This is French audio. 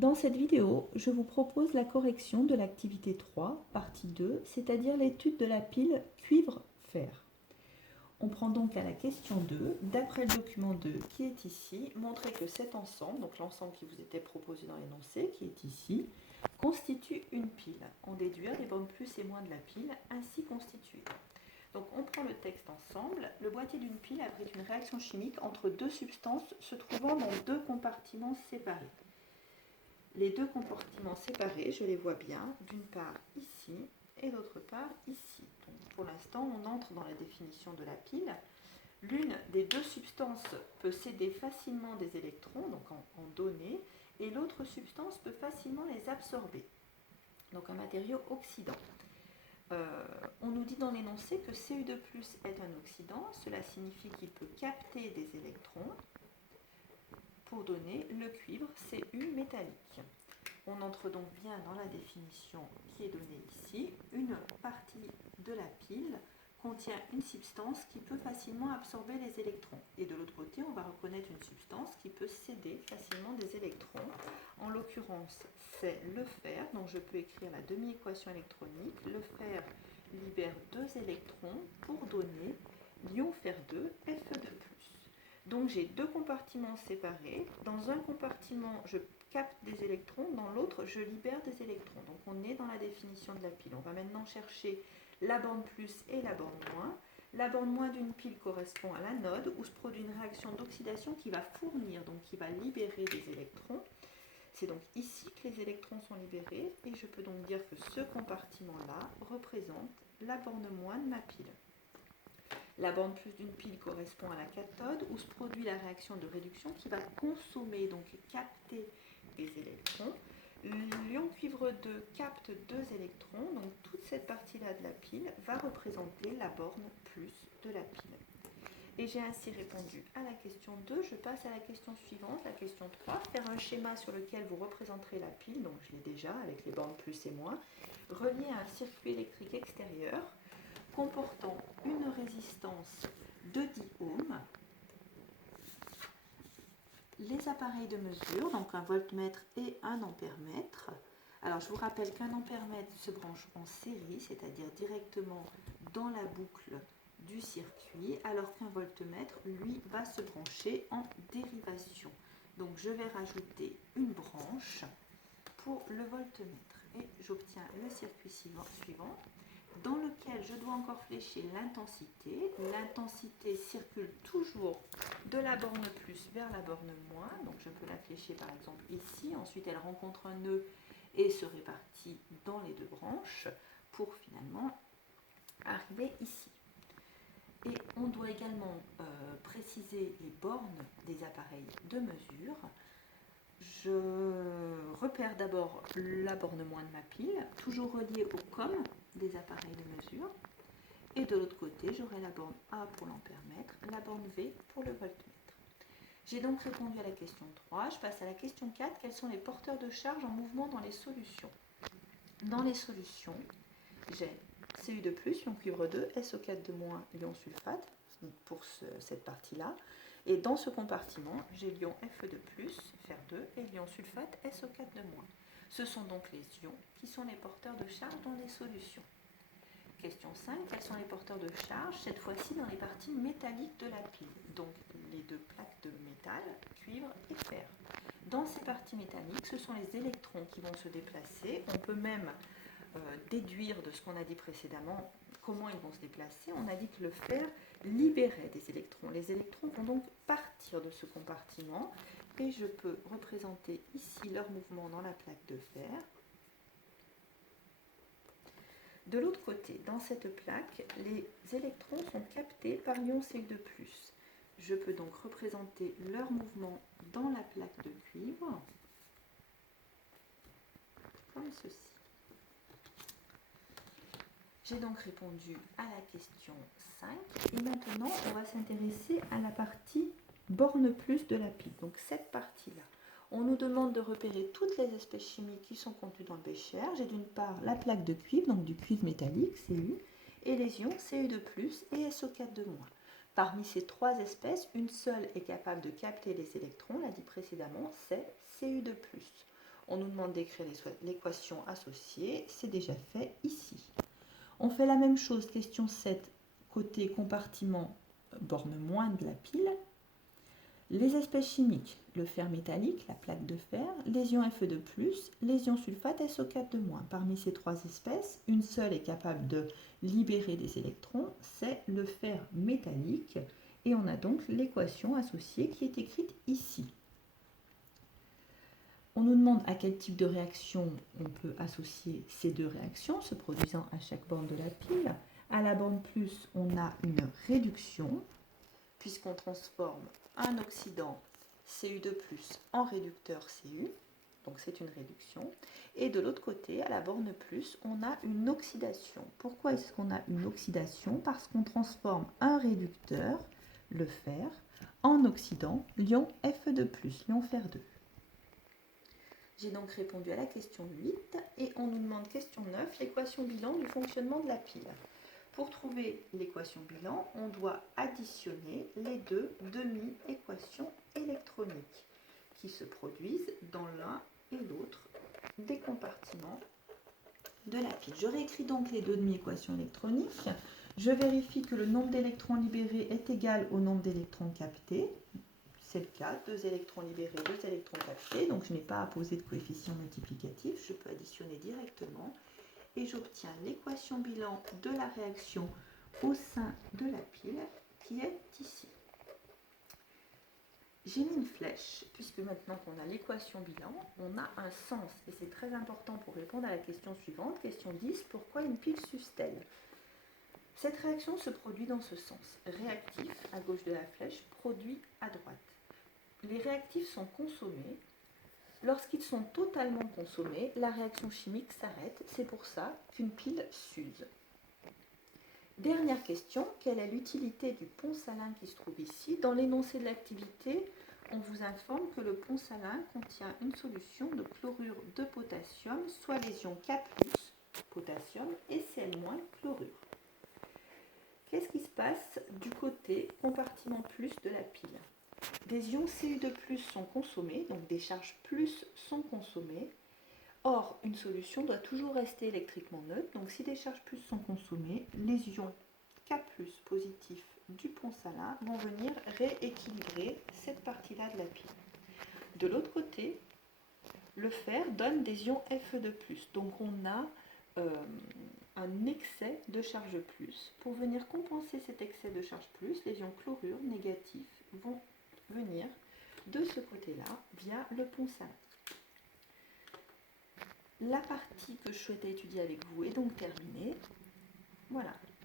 Dans cette vidéo, je vous propose la correction de l'activité 3, partie 2, c'est-à-dire l'étude de la pile cuivre-fer. On prend donc à la question 2, d'après le document 2 qui est ici, montrer que cet ensemble, donc l'ensemble qui vous était proposé dans l'énoncé, qui est ici, constitue une pile. En déduire les bornes plus et moins de la pile ainsi constituée. Donc on prend le texte ensemble. Le boîtier d'une pile abrite une réaction chimique entre deux substances se trouvant dans deux compartiments séparés. Les deux compartiments séparés, je les vois bien, d'une part ici et d'autre part ici. Donc pour l'instant, on entre dans la définition de la pile. L'une des deux substances peut céder facilement des électrons, donc en données, et l'autre substance peut facilement les absorber, donc un matériau oxydant. On nous dit dans l'énoncé que Cu2+ est un oxydant, cela signifie qu'il peut capter des électrons pour donner le cuivre Cu métallique. On entre donc bien dans la définition qui est donnée ici. Une partie de la pile contient une substance qui peut facilement absorber les électrons. Et de l'autre côté, on va reconnaître une substance qui peut céder facilement des électrons. En l'occurrence, c'est le fer, donc je peux écrire la demi-équation électronique. Le fer libère deux électrons pour donner l'ion fer2 Fe2+. Donc j'ai deux compartiments séparés. Dans un compartiment, je capte des électrons, dans l'autre, je libère des électrons. Donc on est dans la définition de la pile. On va maintenant chercher la borne plus et la borne moins. La borne moins d'une pile correspond à l'anode où se produit une réaction d'oxydation qui va fournir, donc qui va libérer des électrons. C'est donc ici que les électrons sont libérés et je peux donc dire que ce compartiment-là représente la borne moins de ma pile. La borne plus d'une pile correspond à la cathode où se produit la réaction de réduction qui va consommer, donc capter des électrons. L'ion cuivre 2 capte deux électrons, donc toute cette partie-là de la pile va représenter la borne plus de la pile. Et j'ai ainsi répondu à la question 2. Je passe à la question suivante, la question 3. Faire un schéma sur lequel vous représenterez la pile, donc je l'ai déjà avec les bornes plus et moins, relié à un circuit électrique extérieur comportant une résistance de 10 ohms, les appareils de mesure, donc un voltmètre et un ampèremètre. Alors je vous rappelle qu'un ampèremètre se branche en série, c'est-à-dire directement dans la boucle du circuit, alors qu'un voltmètre, lui, va se brancher en dérivation. Donc je vais rajouter une branche pour le voltmètre et j'obtiens le circuit suivant dans lequel je dois encore flécher l'intensité. L'intensité circule toujours de la borne plus vers la borne moins, donc je peux la flécher par exemple ici, ensuite elle rencontre un nœud et se répartit dans les deux branches pour finalement arriver ici. Et on doit également préciser les bornes des appareils de mesure. Je repère d'abord la borne moins de ma pile, toujours reliée au COM des appareils de mesure. Et de l'autre côté, j'aurai la borne A pour l'ampèremètre, la borne V pour le voltmètre. J'ai donc répondu à la question 3. Je passe à la question 4. Quels sont les porteurs de charge en mouvement dans les solutions? Dans les solutions, j'ai Cu2+, ion cuivre 2, SO4 de moins, ion sulfate, pour cette partie-là. Et dans ce compartiment, j'ai l'ion Fe2+, Fer2, et l'ion sulfate, SO4 de moins. Ce sont donc les ions qui sont les porteurs de charge dans les solutions. Question 5. Quels sont les porteurs de charge, cette fois-ci dans les parties métalliques de la pile? Donc les deux plaques de métal, cuivre et fer. Dans ces parties métalliques, ce sont les électrons qui vont se déplacer. On peut même déduire de ce qu'on a dit précédemment comment ils vont se déplacer. On a dit que le fer libérait des électrons. Les électrons vont donc partir de ce compartiment et je peux représenter ici leur mouvement dans la plaque de fer. De l'autre côté, dans cette plaque, les électrons sont captés par l'ion Cu2+. Je peux donc représenter leur mouvement dans la plaque de cuivre, comme ceci. J'ai donc répondu à la question 5. Et maintenant, on va s'intéresser à la partie borne plus de la pile, donc cette partie-là. On nous demande de repérer toutes les espèces chimiques qui sont contenues dans le bécher. J'ai d'une part la plaque de cuivre, donc du cuivre métallique, Cu, et les ions Cu2+, et SO4 de moins. Parmi ces trois espèces, une seule est capable de capter les électrons, l'a dit précédemment, c'est Cu2+. On nous demande d'écrire l'équation associée, c'est déjà fait ici. On fait la même chose, question 7, côté compartiment borne moins de la pile. Les espèces chimiques, le fer métallique, la plaque de fer, les ions Fe de plus, les ions sulfate SO4 de moins. Parmi ces trois espèces, une seule est capable de libérer des électrons, c'est le fer métallique. Et on a donc l'équation associée qui est écrite ici. On nous demande à quel type de réaction on peut associer ces deux réactions se produisant à chaque borne de la pile. À la borne plus, on a une réduction, puisqu'on transforme un oxydant Cu2+, en réducteur Cu, donc c'est une réduction. Et de l'autre côté, à la borne plus, on a une oxydation. Pourquoi est-ce qu'on a une oxydation? Parce qu'on transforme un réducteur, le fer, en oxydant l'ion Fe2+, l'ion fer 2. J'ai donc répondu à la question 8 et on nous demande question 9, l'équation bilan du fonctionnement de la pile. Pour trouver l'équation bilan, on doit additionner les deux demi-équations électroniques qui se produisent dans l'un et l'autre des compartiments de la pile. Je réécris donc les deux demi-équations électroniques. Je vérifie que le nombre d'électrons libérés est égal au nombre d'électrons captés. C'est le cas, 2 électrons libérés, 2 électrons captés, donc je n'ai pas à poser de coefficient multiplicatif, je peux additionner directement et j'obtiens l'équation bilan de la réaction au sein de la pile qui est ici. J'ai mis une flèche, puisque maintenant qu'on a l'équation bilan, on a un sens, et c'est très important pour répondre à la question suivante, question 10, pourquoi une pile s'use-t-elle? Cette réaction se produit dans ce sens, réactif à gauche de la flèche, produit à droite. Les réactifs sont consommés. Lorsqu'ils sont totalement consommés, la réaction chimique s'arrête. C'est pour ça qu'une pile s'use. Dernière question, quelle est l'utilité du pont salin qui se trouve ici? Dans l'énoncé de l'activité, on vous informe que le pont salin contient une solution de chlorure de potassium, soit les ions K+, potassium, et Cl-, chlorure. Qu'est-ce qui se passe du côté compartiment plus de la pile? Des ions Cu2+ sont consommés, donc des charges plus sont consommées. Or, une solution doit toujours rester électriquement neutre. Donc, si des charges plus sont consommées, les ions K+ positifs du pont salin vont venir rééquilibrer cette partie-là de la pile. De l'autre côté, le fer donne des ions Fe2+. Donc, on a un excès de charge plus. Pour venir compenser cet excès de charge plus, les ions chlorure négatifs vont venir de ce côté-là via le pont salin. La partie que je souhaitais étudier avec vous est donc terminée. Voilà,